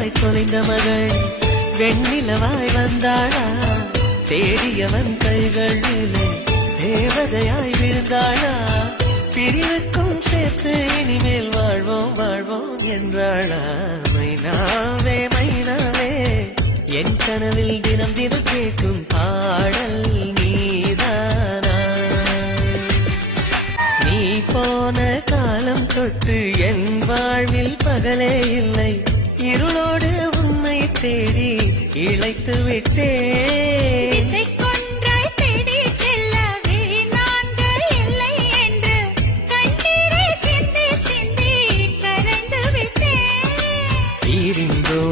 வெண்ணிலவாய் தொலைந்த மகள் வெண்ணிலவாய் வந்தாளா தேடியவன் கைகளிலே தேவதையாய் விழுந்தாளா பிரிவுக்கும் சேர்த்து இனிமேல் வாழ்வோம் வாழ்வோம் என்றாளா மைனாவே மைனாவே என் கனவில் தினம் தினம் கேட்கும் பாடல் நீதானா நீ போன காலம் தொட்டு என் வாழ்வில் பகலே இல்லை இருளோடு உன்னை தேடி இழைத்து விட்டேன் இசைக்கொன்றாய் தேடிச் செல்ல விழி நான்கு இல்லை என்று கண்ணீரை சிந்தி சிந்தி கரைந்து விட்டேன் பிரிந்தோ